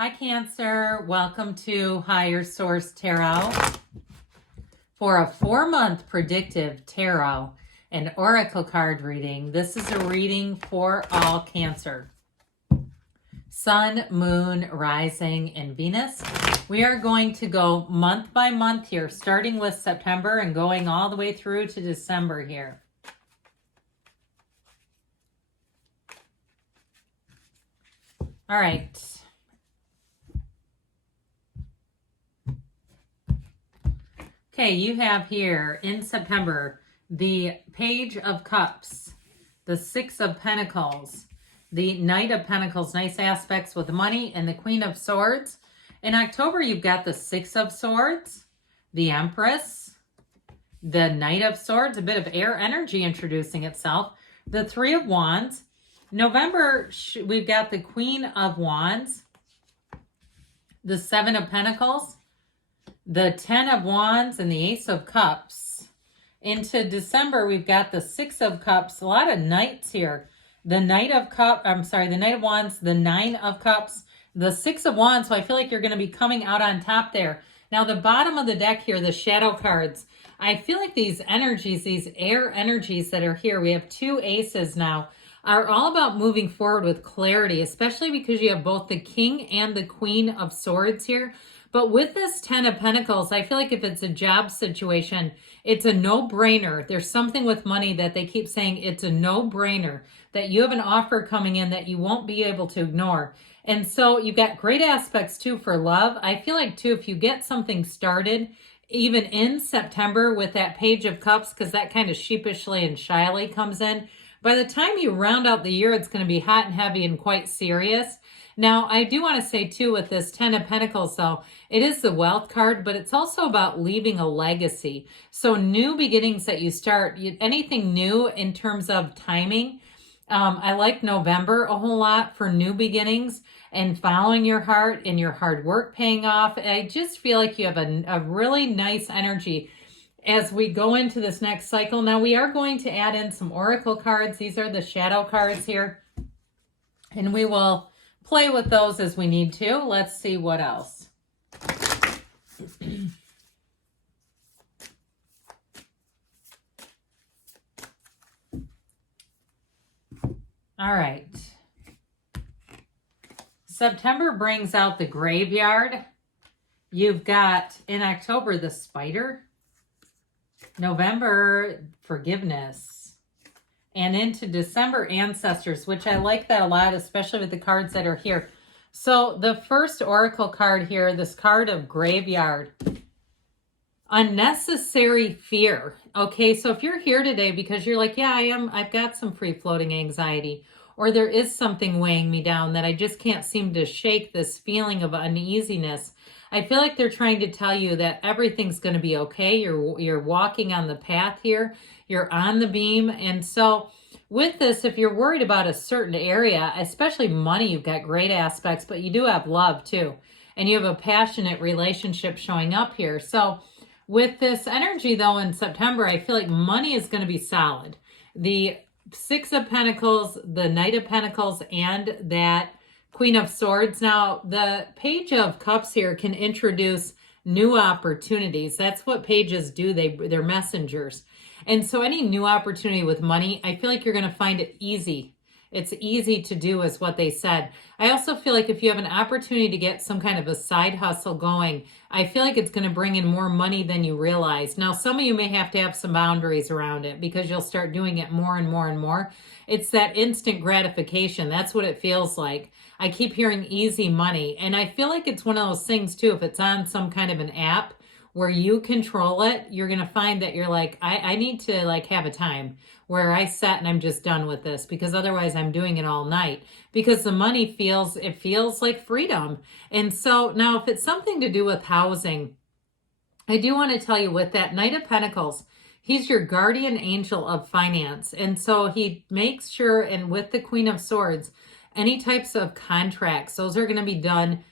Hi, Cancer. Welcome to Higher Source Tarot for a 4-month predictive tarot and oracle card reading. This is a reading for all Cancer. Sun, Moon, Rising, and Venus. We are going to go month by month here, starting with September and going all the way through to December here. All right. Okay, you have here in September the Page of Cups, the Six of Pentacles, the Knight of Pentacles, nice aspects with money, and the Queen of Swords. In October, you've got the Six of Swords, the Empress, the Knight of Swords, a bit of air energy introducing itself, the Three of Wands. November, we've got the Queen of Wands, the Seven of Pentacles, the Ten of Wands, and the Ace of Cups. Into December, we've got the Six of Cups, a lot of Knights here. The Knight of the Knight of Wands, the Nine of Cups, the Six of Wands. So I feel like you're going to be coming out on top there. Now, the bottom of the deck here, the shadow cards, I feel like these energies, these air energies that are here, we have two aces now, are all about moving forward with clarity, especially because you have both the King and the Queen of Swords here. But with this Ten of Pentacles, I feel like if it's a job situation, it's a no-brainer. There's something with money that they keep saying it's a no-brainer, that you have an offer coming in that you won't be able to ignore. And so you've got great aspects too for love. I feel like too, if you get something started, even in September with that Page of Cups, because that kind of sheepishly and shyly comes in, by the time you round out the year, it's going to be hot and heavy and quite serious. Now, I do want to say, too, with this Ten of Pentacles, though, it is the wealth card, but it's also about leaving a legacy. So new beginnings that you start, anything new in terms of timing. I like November a whole lot for new beginnings and following your heart and your hard work paying off. I just feel like you have a really nice energy as we go into this next cycle. Now, we are going to add in some oracle cards. These are the shadow cards here, and we will play with those as we need to. Let's see what else. All right. September brings out the Graveyard. You've got, in October, the Spider. November, Forgiveness. And into December, Ancestors, which I like that a lot, especially with the cards that are here. So the first oracle card here, this card of Graveyard. Unnecessary fear. Okay, so if you're here today because you're like, yeah, I've got some free-floating anxiety, or there is something weighing me down that I just can't seem to shake, this feeling of uneasiness, I feel like they're trying to tell you that everything's going to be okay. You're walking on the path here. You're on the beam. And so with this, if you're worried about a certain area, especially money, you've got great aspects, but you do have love too. And you have a passionate relationship showing up here. So with this energy though in September, I feel like money is going to be solid. The Six of Pentacles, the Knight of Pentacles, and that Queen of Swords. Now, the Page of Cups here can introduce new opportunities. That's what pages do. They're messengers. And so any new opportunity with money, I feel like you're going to find it easy. It's easy to do is what they said. I also feel like if you have an opportunity to get some kind of a side hustle going, I feel like it's going to bring in more money than you realize. Now, some of you may have to have some boundaries around it because you'll start doing it more and more and more. It's that instant gratification. That's what it feels like. I keep hearing easy money. And I feel like it's one of those things too, if it's on some kind of an app where you control it, you're going to find that you're like, I need to like have a time where I set and I'm just done with this, because otherwise I'm doing it all night, because the money feels like freedom. And so now if it's something to do with housing, I do want to tell you with that Knight of Pentacles, he's your guardian angel of finance. And so he makes sure, and with the Queen of Swords, any types of contracts, those are going to be done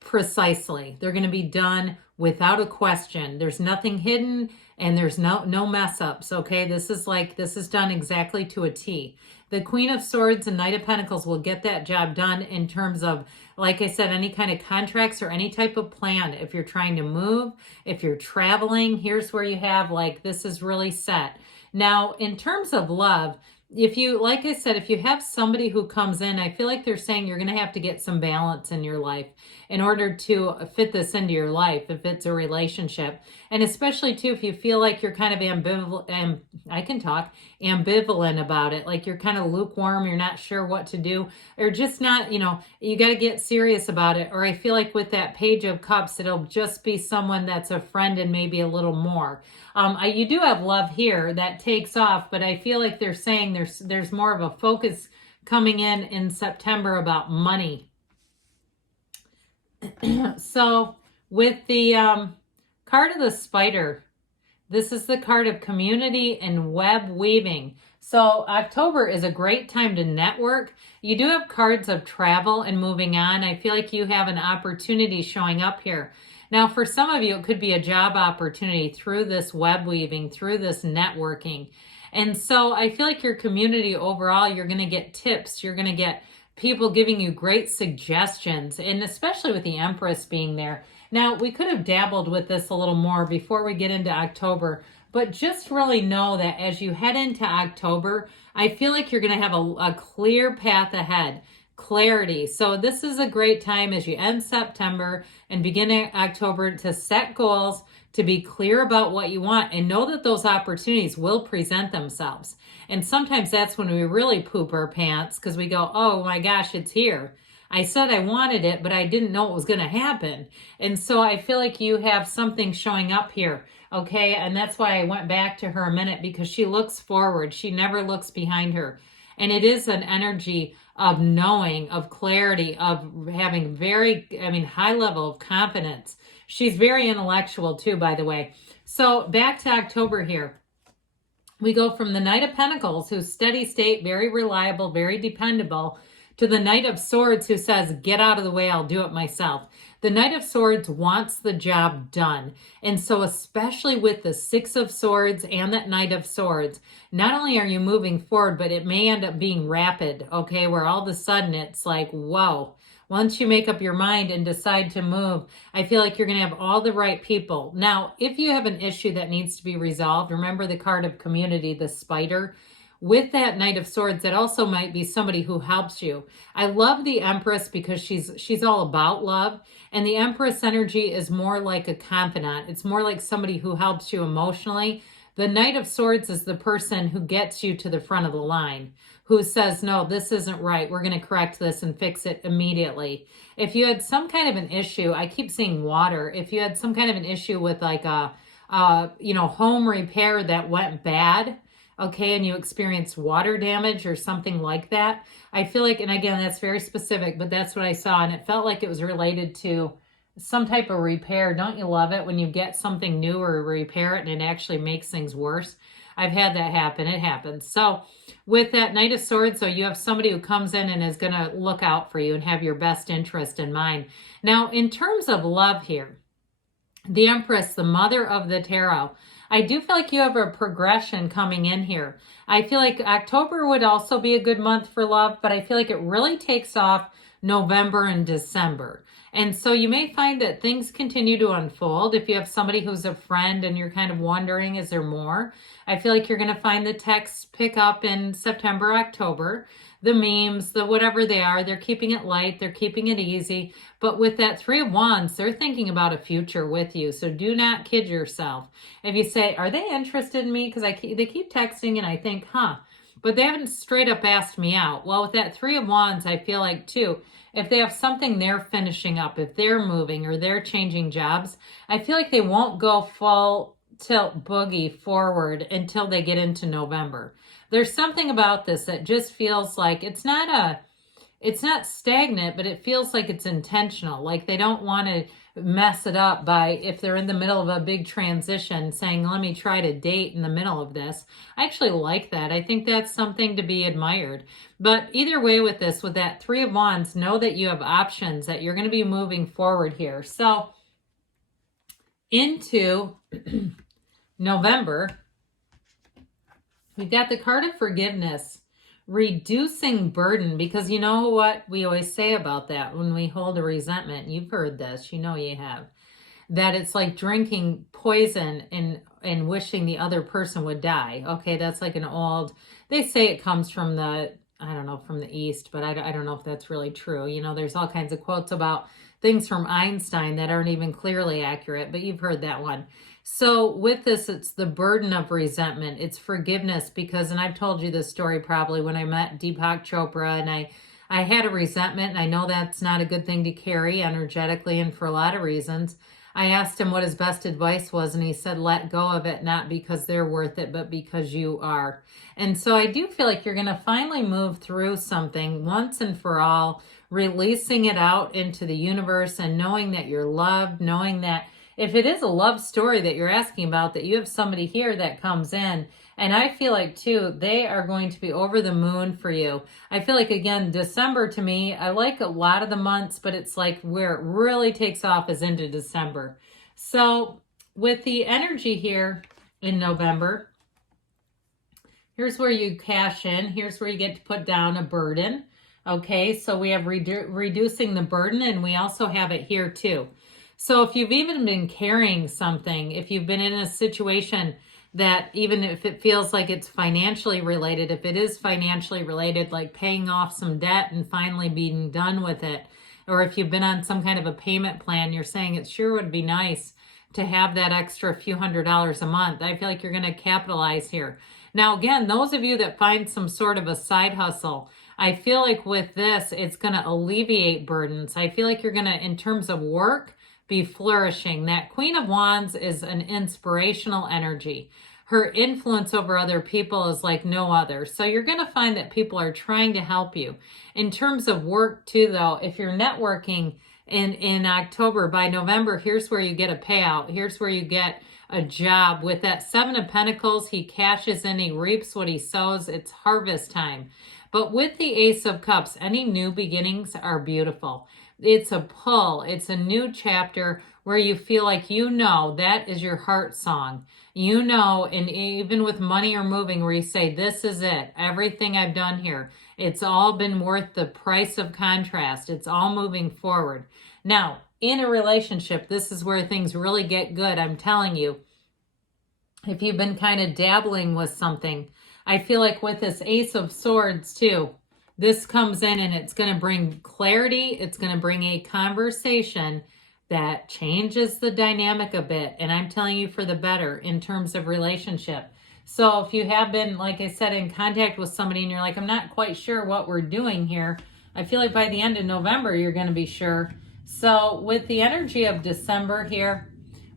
precisely. They're going to be done without a question. There's nothing hidden. and there's no mess ups. Okay, this is done exactly to a T. The Queen of Swords and Knight of Pentacles will get that job done in terms of, like I said, any kind of contracts or any type of plan. If you're trying to move, if you're traveling, here's where you have, like, this is really set. Now, in terms of love, if you, like I said, if you have somebody who comes in, I feel like they're saying you're going to have to get some balance in your life in order to fit this into your life, if it's a relationship. And especially too, if you feel like you're kind of ambivalent, ambivalent about it, like you're kind of lukewarm, you're not sure what to do, or just not, you got to get serious about it. Or I feel like with that Page of Cups, it'll just be someone that's a friend and maybe a little more. You do have love here that takes off, but I feel like they're saying there's more of a focus coming in September about money. So with the card of the Spider, this is the card of community and web weaving. So October is a great time to network. You do have cards of travel and moving on. I feel like you have an opportunity showing up here. Now, for some of you, it could be a job opportunity through this web weaving, through this networking. And so I feel like your community overall, you're going to get tips. You're going to get people giving you great suggestions, and especially with the Empress being there. Now, we could have dabbled with this a little more before we get into October, but just really know that as you head into October, I feel like you're going to have a clear path ahead. Clarity. So this is a great time as you end September and begin October to set goals, to be clear about what you want, and know that those opportunities will present themselves. And sometimes that's when we really poop our pants, because we go, oh my gosh, it's here. I said I wanted it, but I didn't know it was going to happen. And so I feel like you have something showing up here. Okay. And that's why I went back to her a minute, because she looks forward. She never looks behind her. And it is an energy of knowing, of clarity, of having high level of confidence. She's very intellectual too, by the way. So back to October here. We go from the Knight of Pentacles, who's steady state, very reliable, very dependable, to the Knight of Swords, who says, get out of the way, I'll do it myself. The Knight of Swords wants the job done. And so especially with the Six of Swords and that Knight of Swords, not only are you moving forward, but it may end up being rapid, okay, where all of a sudden it's like, whoa. Once you make up your mind and decide to move, I feel like you're going to have all the right people. Now, if you have an issue that needs to be resolved, remember the card of community, the Spider. With that Knight of Swords, that also might be somebody who helps you. I love the Empress because she's all about love. And the Empress energy is more like a confidant. It's more like somebody who helps you emotionally. The Knight of Swords is the person who gets you to the front of the line, who says, no, this isn't right. We're going to correct this and fix it immediately. If you had some kind of an issue, I keep seeing water. If you had some kind of an issue with like a home repair that went bad, okay, and you experienced water damage or something like that, I feel like, and again, that's very specific, but that's what I saw, and it felt like it was related to some type of repair. Don't you love it when you get something new or repair it and it actually makes things worse? I've had that happen. It happens. So with that Knight of Swords, so you have somebody who comes in and is going to look out for you and have your best interest in mind. Now, in terms of love here, the Empress, the mother of the tarot, I do feel like you have a progression coming in here. I feel like October would also be a good month for love, but I feel like it really takes off November and December. And so you may find that things continue to unfold. If you have somebody who's a friend and you're kind of wondering, is there more? I feel like you're going to find the texts pick up in September, October. The memes, the whatever they are, they're keeping it light, they're keeping it easy. But with that Three of Wands, they're thinking about a future with you. So do not kid yourself. If you say, are they interested in me? Because they keep texting and I think, but they haven't straight up asked me out. Well, with that Three of Wands, I feel like too, if they have something they're finishing up, if they're moving or they're changing jobs, I feel like they won't go full tilt boogie forward until they get into November. There's something about this that just feels like it's not stagnant, but it feels like it's intentional. Like they don't want to mess it up by, if they're in the middle of a big transition, saying, let me try to date in the middle of this. I actually like that. I think that's something to be admired. But either way with this, with that Three of Wands, know that you have options, that you're going to be moving forward here. So into November, we've got the card of forgiveness, reducing burden, because you know what we always say about that when we hold a resentment. You've heard this, you know you have, that it's like drinking poison and wishing the other person would die. Okay, that's like an old, they say it comes from the, I don't know, from the East, but I don't know if that's really true. You know, there's all kinds of quotes about things from Einstein that aren't even clearly accurate, but you've heard that one. So with this, it's the burden of resentment. It's forgiveness because, and I've told you this story probably when I met Deepak Chopra, and I had a resentment, and I know that's not a good thing to carry energetically and for a lot of reasons. I asked him what his best advice was, and he said, let go of it, not because they're worth it, but because you are. And so I do feel like you're going to finally move through something once and for all, releasing it out into the universe and knowing that you're loved, knowing that if it is a love story that you're asking about, that you have somebody here that comes in. And I feel like, too, they are going to be over the moon for you. I feel like, again, December to me, I like a lot of the months, but it's like where it really takes off is into December. So with the energy here in November, here's where you cash in. Here's where you get to put down a burden. Okay, so we have reducing the burden, and we also have it here, too. So if you've even been carrying something, if you've been in a situation that even if it feels like it's financially related, if it is financially related, like paying off some debt and finally being done with it, or if you've been on some kind of a payment plan, you're saying it sure would be nice to have that extra few $100s a month. I feel like you're going to capitalize here. Now, again, those of you that find some sort of a side hustle, I feel like with this, it's going to alleviate burdens. I feel like you're going to, in terms of work, be flourishing. That Queen of Wands is an inspirational energy. Her influence over other people is like no other. So you're going to find that people are trying to help you. In terms of work too, though, if you're networking in October, by November, here's where you get a payout. Here's where you get a job. With that Seven of Pentacles, he cashes in, he reaps what he sows. It's harvest time. But with the Ace of Cups, any new beginnings are beautiful. It's a pull. It's a new chapter where you feel like you know that is your heart song. You know, and even with money or moving, where you say, this is it. Everything I've done here, it's all been worth the price of contrast. It's all moving forward. Now, in a relationship, this is where things really get good. I'm telling you, if you've been kind of dabbling with something, I feel like with this Ace of Swords too, this comes in and it's going to bring clarity. It's going to bring a conversation that changes the dynamic a bit. And I'm telling you, for the better in terms of relationship. So if you have been, like I said, in contact with somebody and you're like, I'm not quite sure what we're doing here, I feel like by the end of November, you're going to be sure. So with the energy of December here,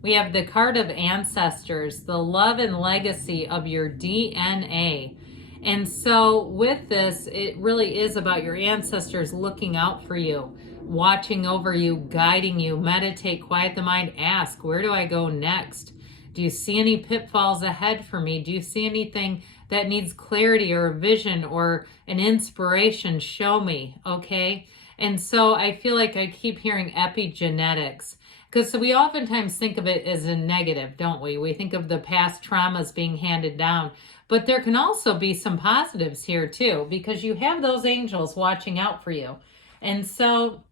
we have the card of ancestors, the love and legacy of your DNA. And so with this, it really is about your ancestors looking out for you, watching over you, guiding you. Meditate, quiet the mind, ask, where do I go next? Do you see any pitfalls ahead for me? Do you see anything that needs clarity or a vision or an inspiration? Show me, okay? And so I feel like I keep hearing epigenetics, because we oftentimes think of it as a negative, don't we? We think of the past traumas being handed down. But there can also be some positives here too, because you have those angels watching out for you. And so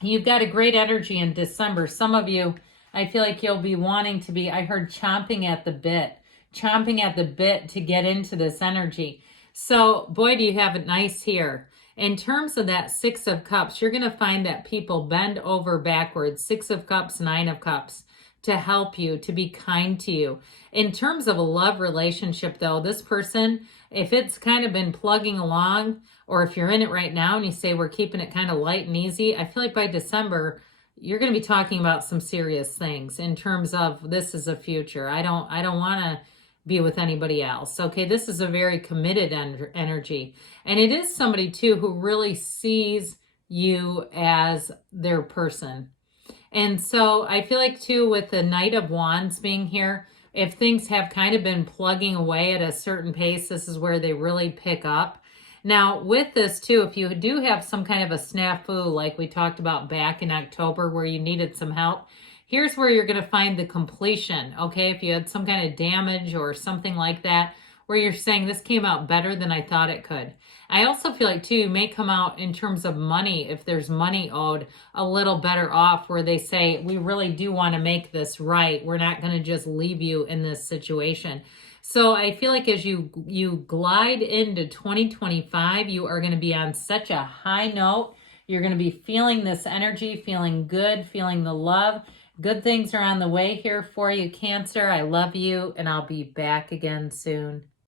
you've got a great energy in December. Some of you, I feel like you'll be wanting to be, I heard chomping at the bit to get into this energy. So boy, do you have it nice here. In terms of that Six of Cups, you're going to find that people bend over backwards. Six of Cups, Nine of Cups, to help you, to be kind to you. In terms of a love relationship, though, this person, if it's kind of been plugging along, or if you're in it right now and you say we're keeping it kind of light and easy, I feel like by December, you're going to be talking about some serious things in terms of this is a future. I don't want to be with anybody else. Okay, this is a very committed energy. And it is somebody, too, who really sees you as their person. And so I feel like, too, with the Knight of Wands being here, if things have kind of been plugging away at a certain pace, this is where they really pick up. Now, with this, too, if you do have some kind of a snafu, like we talked about back in October where you needed some help, Here's where you're going to find the completion, okay? If you had some kind of damage or something like that, where you're saying this came out better than I thought it could. I also feel like, too, you may come out in terms of money, if there's money owed, a little better off, where they say, we really do want to make this right. We're not going to just leave you in this situation. So I feel like as you glide into 2025, you are going to be on such a high note. You're going to be feeling this energy, feeling good, feeling the love. Good things are on the way here for you, Cancer. I love you, and I'll be back again soon.